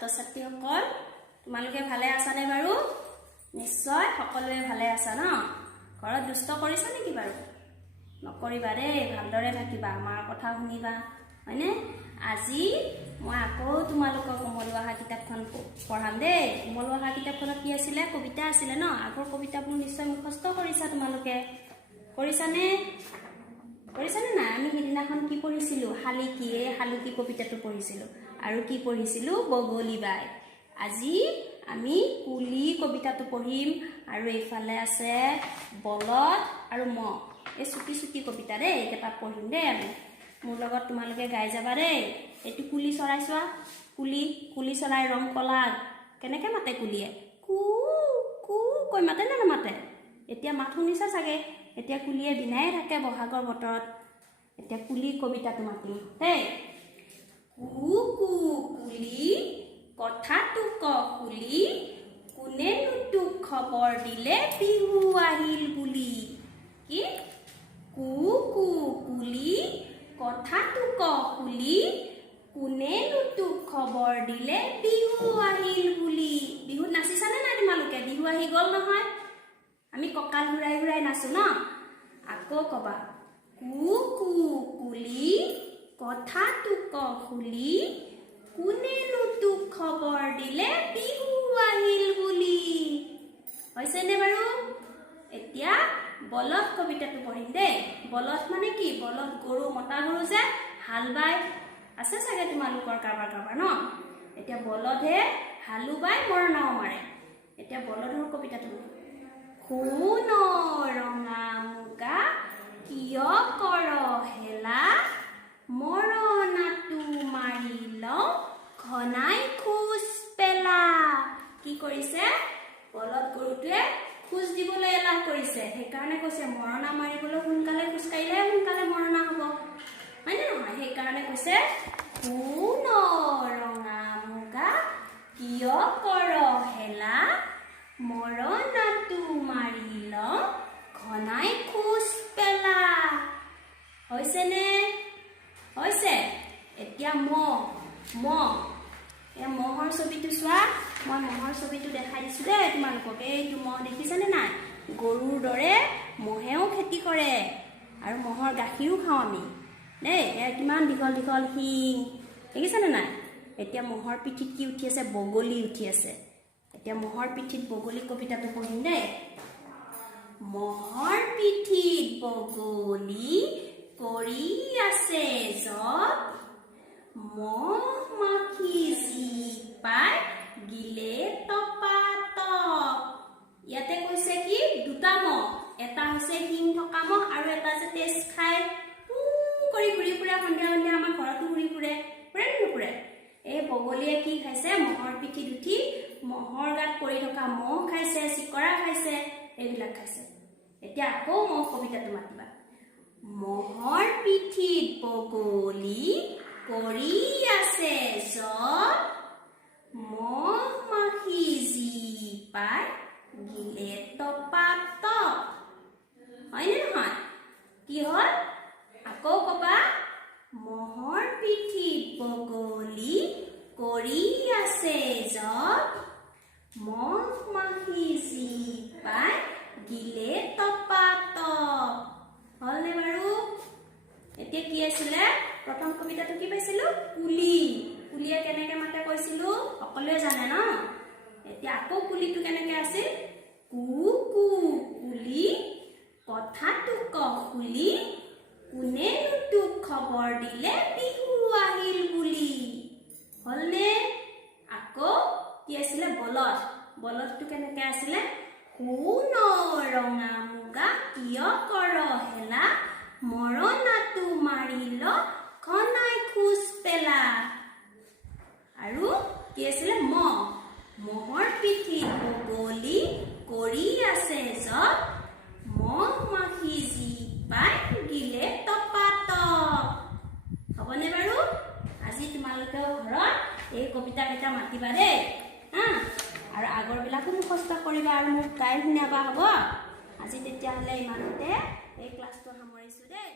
ছাত্ৰ-ছাত্ৰীসকল তোমালোকে ভালে আছা নে বাৰু নিশ্চয় সকলোৱে ভালে আছা ন ঘৰত দুষ্ট কৰিছা নেকি বাৰু নকৰিবা দেই ভালদৰে থাকিবা আমাৰ কথা শুনিবা হয়নে আজি মই আকৌ তোমালোকক কোমলুৱাহা কিতাপখন পঢ়াম দেই কোমলুৱাহা কিতাপখনত কি আছিল কবিতা আছিল ন আগৰ কবিতাবোৰ নিশ্চয় মুখস্থ কৰিছা তোমালোকে কৰিছানে না আমি হিদিনাখন কি পঢ়িছিলো হালুকি কবিতাটো পঢ়িছিলো আৰু কি পঢ়িছিলো বগলী বাই আজি আমি কুলি কবিতাটো পঢ়িম আৰু এইফালে আছে বলদ আৰু ম এই ছুটি কবিতা দেই এটা পঢ়িম দেই আমি মোৰ লগত তোমালোকে গাই যাবা দেই এটো কুলি চৰাই চোৱা কুলি চৰাই ৰং কলা কেনেকে মাতে কুলিয়ে কু কু কৈ মাতে না নামাতে এতিয়া মাত শুনিছা চাগে এতিয়া কুলিয়ে বিনাই থাকে বহাগৰ বতৰত এতিয়া কুলি কবিতাটো মাতিম দেই কু কু কুলি কথাটো ক কুলি কোনেনো তোক খবৰ দিলে বিহু আহিল বুলি কি কু কু কুলি কথাটো ক কুলি কোনেনো তোক খবৰ দিলে বিহু আহিল বুলি বিহু নাচিছানে নাই তোমালোকে বিহু আহি গ'ল নহয় আমি কঁকাল ঘূৰাই নাচো ন আকৌ কবা কু কু কুলি কথাটো ক কুলি কোনেনো তোক খবৰ দিলে বিহু আহিল বুলি হৈছেনে বাৰু এতিয়া বলদ কবিতাটো পঢ়িম দেই বলদ মানে কি বলদ গৰু মতা গৰু যে হাল বাই আছে চাগে তোমালোকৰ কাৰোবাৰ ন এতিয়া বলদে হালু বাই মৰণাও মাৰে এতিয়া বলদৰ কবিতাটো শুন ৰঙা মুগা কিয় কৰ হেলা মৰণাটো মাৰি লওঁ ঘনাই খোজ পেলা কি কৰিছে বলদ গৰুটোৱে খোজ দিবলৈ এলাহ কৰিছে সেইকাৰণে কৈছে মৰণা মাৰিবলৈ সোনকালে খোজ কাঢ়িলে সোনকালে মৰণা হ'ব হয়নে নহয় সেইকাৰণে কৈছে শুন ৰঙা মুগা কিয় কৰ হেলা মৰণাটো মাৰি লওঁ ঘনাই খোজ পেলা হৈছেনে হৈছে এতিয়া মহৰ ছবিটো চোৱা মই মহৰ ছবিটো দেখাই দিছো দেই তোমালোকক এইটো মহ দেখিছানে নাই গৰুৰ দৰে মহেও খেতি কৰে আৰু মহৰ গাখীৰো খাওঁ আমি দেই কিমান দীঘল শিং দেখিছানে নাই এতিয়া মহৰ পিঠিত কি উঠি আছে বগলী উঠি আছে এতিয়া মহৰ পিঠিত বগলী কবিতাটো পঢ়িম দেই মহৰ পিঠিত বগলী কৰি আছে জপ মহ মাখি যি পাই গিলে টপাটপ ইয়াতে কৈছে কি দুটা মহ এটা হৈছে শিং থকা মহ আৰু এটা যে তেজ খাই কৰি ঘূৰি ফুৰে সন্ধিয়া আমাৰ ঘৰতো ঘূৰি ফুৰে নুফুৰে এই বগলীয়ে কি খাইছে মহৰ পিঠিত উঠি মহৰ গাত পৰি থকা মহ খাইছে চিকৰা খাইছে এইবিলাক খাইছে এতিয়া আকৌ মহ কবিতাটো মাতিবা মহৰ পিঠিত বগলী কৰি আছে জপ মহ মাখি যি পাই গিলে টপাটপ হয়নে নহয় কি হ'ল আকৌ কবা মহৰ পিঠিত বগলী কৰি আছে জপ মহ মাখি যি পাই গিলে টপাটপ হ'লনে বাৰু এতিয়া কি আছিলে প্ৰথম কবিতাটো কি পাইছিলো কুলিয়ে কেনেকে মাতে কৈছিলো সকলোৱে জানে ন এতিয়া আকৌ কুলিটো কেনেকে আছিল কু কু কুলি কথাটো ক কুলি কোনেনো তোক খবৰ দিলে বিহু আহিল বুলি হ'লনে আকৌ কি আছিলে বলদটো কেনেকে আছিলে শুন ৰঙা মুগা কিয় কৰ হেলা মৰণাটো মাৰি ল ঘনাই খোজ পেলা আৰু কি আছিলে মহৰ পিঠিত বগলী কৰি আছে জপ মহ মাখি যি পাই গিলে টপাটপ হ'বনে বাৰু আজি তোমালোকেও ঘৰত এই কবিতা কেইটা মাতিবা দেই আৰু আগৰবিলাকো মুখস্থ কৰিবা আৰু মোক গাই শুনাবা হ'ব আজি তেতিয়াহ'লে ইমানতে এই ক্লাছটো সামৰিছোঁ দেই